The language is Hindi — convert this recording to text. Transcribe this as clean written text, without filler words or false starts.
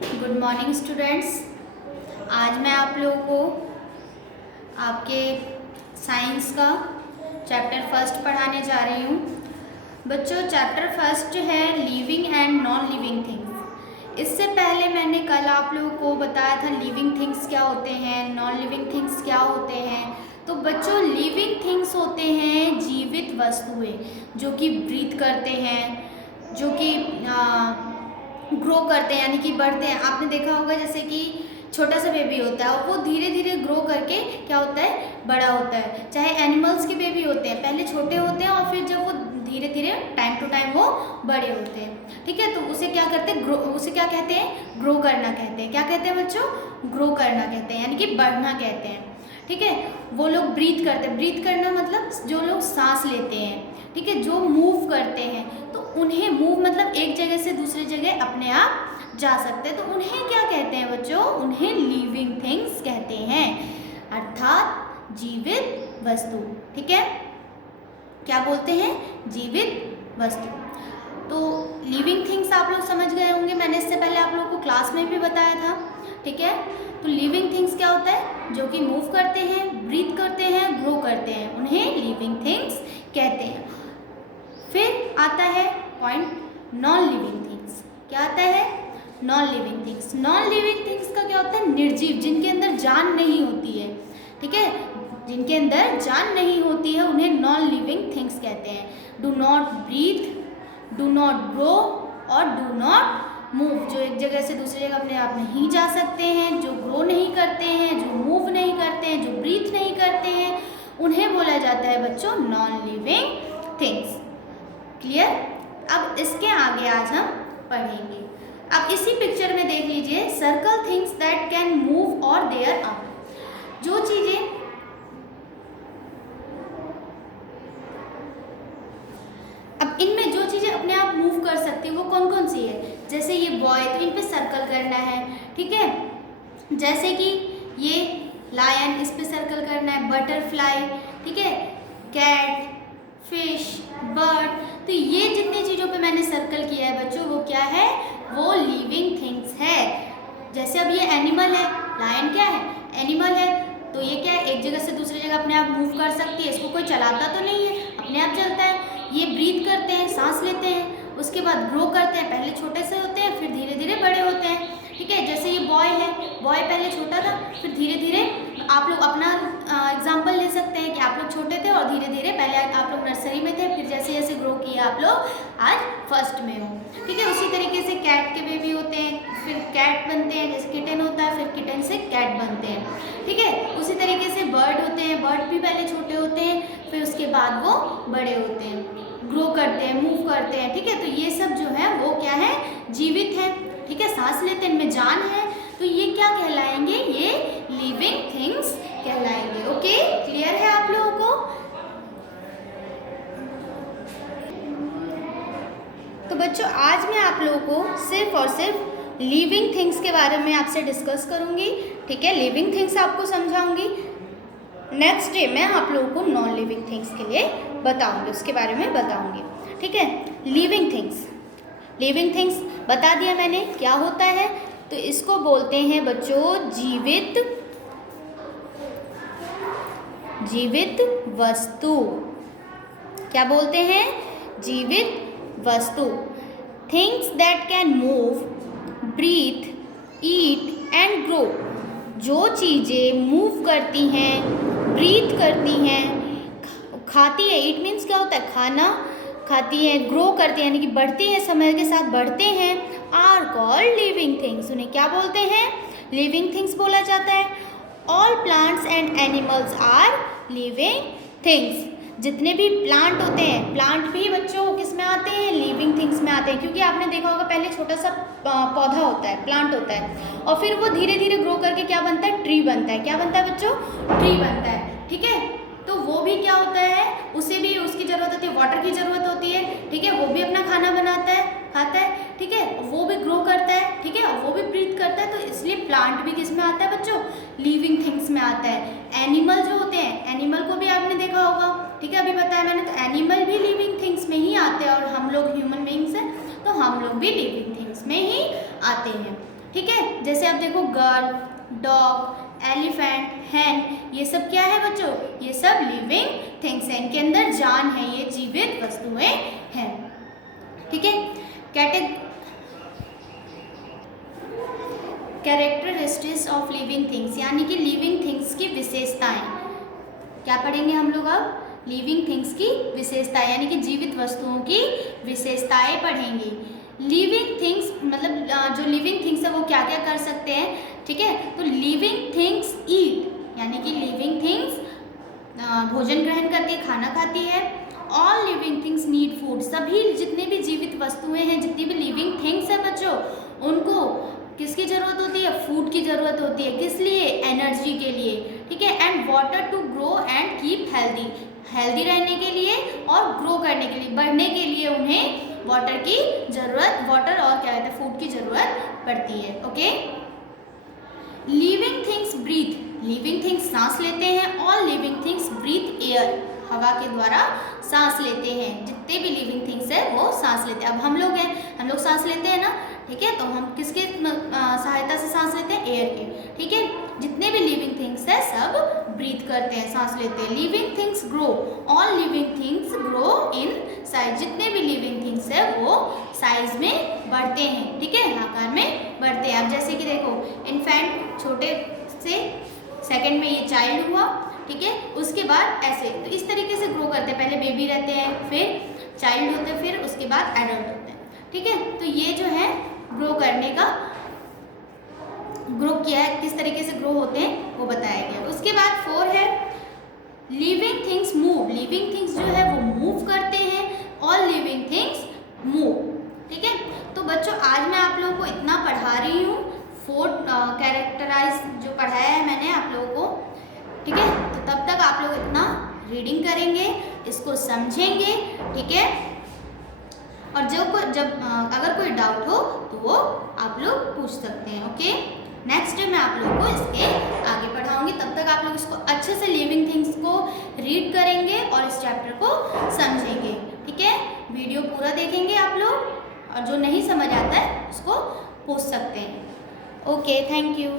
Good morning students. आज मैं आप लोगों को आपके साइंस का चैप्टर फर्स्ट पढ़ाने जा रही हूँ। बच्चों, चैप्टर फर्स्ट है living and non living things. इससे पहले मैंने कल आप लोगों को बताया था लिविंग थिंग्स क्या होते हैं, नॉन लिविंग थिंग्स क्या होते हैं। तो बच्चों, लिविंग थिंग्स होते हैं जीवित वस्तुएं जो कि ब्रीथ करते हैं, जो कि ग्रो करते हैं, यानी कि बढ़ते हैं। आपने देखा होगा जैसे कि छोटा सा बेबी होता है और वो धीरे धीरे ग्रो करके क्या होता है, बड़ा होता है। चाहे एनिमल्स के बेबी होते हैं, पहले छोटे होते हैं और फिर जब वो धीरे धीरे टाइम टू टाइम वो बड़े होते हैं। ठीक है, तो उसे क्या करते हैं, उसे क्या कहते हैं, ग्रो करना कहते हैं। क्या कहते हैं बच्चों, ग्रो करना कहते हैं, यानी कि बढ़ना कहते हैं। ठीक है, वो लोग ब्रीथ करते हैं। ब्रीथ करना मतलब जो लोग सांस लेते हैं, ठीक है, जो मूव करते हैं, तो उन्हें मूव मतलब एक जगह से दूसरी जगह अपने आप जा सकते हैं। तो उन्हें क्या कहते हैं बच्चों, उन्हें लिविंग थिंग्स कहते हैं, अर्थात जीवित वस्तु। ठीक है, क्या बोलते हैं, जीवित वस्तु। तो लिविंग थिंग्स आप लोग समझ गए होंगे, मैंने इससे पहले आप लोगों को क्लास में भी बताया था। ठीक है, तो लिविंग थिंग्स क्या होता है, जो कि मूव करते हैं, ब्रीथ करते हैं, ग्रो करते हैं, उन्हें लिविंग थिंग्स कहते हैं। फिर आता है पॉइंट नॉन लिविंग थिंग्स। क्या आता है, non living things. Non living things का क्या होता है, निर्जीव, जिनके अंदर जान नहीं होती है। ठीक है, जिनके अंदर जान नहीं होती है उन्हें नॉन लिविंग थिंग्स कहते हैं। Do not breathe, do not grow और डू नॉट मूव, जो एक जगह से दूसरी जगह अपने आप नहीं जा सकते हैं, जो ग्रो नहीं करते हैं, जो मूव नहीं करते हैं, जो ब्रीथ नहीं करते हैं, उन्हें बोला जाता है बच्चों नॉन लिविंग थिंग्स। क्लियर। अब इसके आगे आज हम पढ़ेंगे। अब इसी पिक्चर में देख लीजिए, circle things that can move और देयर अप। जो चीजें अब इनमें जो चीजें अपने आप मूव कर सकती है वो कौन कौन सी है। जैसे ये बॉय, तो इन पे सर्कल करना है। ठीक है, जैसे कि ये लायन, इस पे सर्कल करना है। बटरफ्लाई, ठीक है, कैट, फिश, बर्ड, तो ये जितनी चीज़ों पे मैंने सर्कल किया है बच्चों, वो क्या है, वो लिविंग थिंग्स है। जैसे अब ये एनिमल है, लायन क्या है, एनिमल है, तो ये क्या है, एक जगह से दूसरी जगह अपने आप मूव कर सकती है। इसको कोई चलाता तो नहीं है, अपने आप चलता है। ये ब्रीथ करते हैं, सांस लेते हैं, उसके बाद ग्रो करते हैं, पहले छोटे से होते हैं फिर धीरे धीरे बड़े होते हैं। ठीक है, जैसे ये बॉय है, बॉय पहले छोटा था, फिर धीरे धीरे, आप लोग अपना एग्जाम्पल ले सकते हैं कि आप लोग छोटे थे और धीरे धीरे, पहले आप लोग नर्सरी में थे, फिर जैसे जैसे ग्रो किया आप लोग आज फर्स्ट में हो। ठीक है, उसी तरीके से कैट के बेबी होते हैं, फिर कैट बनते हैं, जैसे किटन होता है, फिर किटन से कैट बनते हैं। ठीक है, उसी तरीके से बर्ड होते हैं, बर्ड भी पहले छोटे होते हैं, फिर उसके बाद वो बड़े होते हैं, ग्रो करते हैं, मूव करते हैं। ठीक है, तो ये सब जो है वो क्या है, जीवित है। ठीक है, सांस लेते हैं, इनमें जान है, तो ये क्या कहलाएंगे, ये लिविंग थिंग्स कहलाएंगे। ओके, क्लियर है आप लोगों को। तो बच्चों, आज मैं आप लोगों को सिर्फ और सिर्फ लिविंग थिंग्स के बारे में आपसे डिस्कस करूंगी। ठीक है, लिविंग थिंग्स आपको समझाऊंगी। नेक्स्ट डे मैं आप लोगों को नॉन लिविंग थिंग्स के लिए बताऊंगी, उसके बारे में बताऊंगी। ठीक है, लिविंग थिंग्स, लिविंग थिंग्स बता दिया मैंने क्या होता है। तो इसको बोलते हैं बच्चों जीवित वस्तु। क्या बोलते हैं, जीवित वस्तु। Things that can move, breathe, eat and grow. जो चीज़ें मूव करती हैं, ब्रीथ करती हैं, खाती है, ईट मीन्स क्या होता है, खाना, खाती है, ग्रो करती है यानी कि बढ़ती है, समय के साथ बढ़ते हैं, आर कॉल्ड लिविंग थिंग्स। उन्हें क्या बोलते हैं, लिविंग थिंग्स बोला जाता है। All plants and animals are living things. जितने भी प्लांट होते हैं, प्लांट भी बच्चों किस में आते हैं, लिविंग थिंग्स में आते हैं। क्योंकि आपने देखा होगा पहले छोटा सा पौधा होता है, प्लांट होता है, और फिर वो धीरे धीरे ग्रो करके क्या बनता है, ट्री बनता है। क्या बनता है बच्चों, ट्री बनता है। ठीक है, तो वो भी क्या होता है, उसे भी उसकी ज़रूरत होती है, वाटर की ज़रूरत होती है। ठीक है, वो भी अपना खाना बनाता है, खाता है। ठीक है, वो भी ग्रो करता है। ठीक है, वो भी ब्रीथ करता है। तो इसलिए प्लांट भी किस में आता है बच्चों, लिविंग थिंग्स में आता है। एनिमल जो होते हैं, एनिमल को भी आपने देखा होगा। ठीक है, अभी बताया मैंने, तो एनिमल भी लिविंग थिंग्स में ही आते हैं, और हम लोग ह्यूमन बीइंग्स हैं तो हम लोग भी लिविंग थिंग्स में ही आते हैं। ठीक है। जैसे आप देखो गर्ल, डॉग, एलिफेंट, हैन, ये सब क्या है बच्चों? ये सब लिविंग थिंग्स हैं, इनके अंदर जान है, ये जीवित वस्तुएं हैं। ठीक है। कैरेक्टरिस्टिक्स ऑफ लिविंग थिंग्स, यानी कि लिविंग थिंग्स की विशेषताएं। क्या पढ़ेंगे हम लोग अब? लिविंग थिंग्स की विशेषताएं, यानी कि जीवित वस्तुओं की विशेषताएं पढ़ेंगे। लिविंग थिंग्स मतलब जो लिविंग थिंग्स है वो क्या क्या कर सकते हैं? ठीक है, तो लिविंग थिंग्स ईट, यानी कि लिविंग थिंग्स भोजन ग्रहण करती है, खाना खाती है। All living things need food, सभी जितने भी जीवित वस्तुएं हैं, जितनी भी लिविंग थिंग्स है बच्चों, उनको किसकी ज़रूरत होती है? फूड की ज़रूरत होती है। किस लिए? एनर्जी के लिए। ठीक है। And water to grow and keep healthy, healthy रहने के लिए और ग्रो करने के लिए, बढ़ने के लिए उन्हें वाटर की ज़रूरत, वाटर और क्या कहते हैं, फूड की ज़रूरत पड़ती है। Okay. Living things breathe, living things सांस लेते हैं। All living things breathe air, हवा के द्वारा सांस लेते हैं। जितने भी लिविंग थिंग्स है वो सांस लेते हैं। अब हम लोग हैं, हम लोग सांस लेते हैं ना, ठीक है, तो हम किसके सहायता से सांस लेते हैं? एयर के। ठीक है। जितने भी लिविंग थिंग्स है सब ब्रीथ करते हैं, सांस लेते हैं। Living things grow, all living things grow in size, जितने भी लिविंग थिंग्स है वो साइज में बढ़ते हैं। ठीक है, आकार में बढ़ते हैं। अब जैसे कि देखो, इन्फेंट छोटे से, सेकंड में ये चाइल्ड हुआ, ठीक है, उसके बाद ऐसे, तो इस तरीके से ग्रो करते हैं। पहले बेबी रहते हैं, फिर चाइल्ड होते हैं, फिर उसके बाद एडल्ट होते हैं। ठीक है, तो ये जो है ग्रो करने का, ग्रो किया है, किस तरीके से ग्रो होते हैं वो बताया गया। उसके बाद 4 है living things move, living things जो है वो मूव करते हैं। All living things move. ठीक है, तो बच्चों आज मैं आप लोगों को इतना पढ़ा रही हूँ। 4 कैरेक्टराइज जो पढ़ाया है मैंने आप लोगों को, ठीक है, तो तब तक आप लोग इतना रीडिंग करेंगे, इसको समझेंगे। ठीक है, और जब अगर कोई डाउट हो तो वो आप लोग पूछ सकते हैं। ओके, नेक्स्ट डे मैं आप लोगों को इसके आगे पढ़ाऊंगी। तब तक आप लोग इसको अच्छे से लिविंग थिंग्स को रीड करेंगे और इस चैप्टर को समझेंगे। ठीक है, वीडियो पूरा देखेंगे आप लोग, और जो नहीं समझ आता है उसको पूछ सकते हैं। Okay, thank you.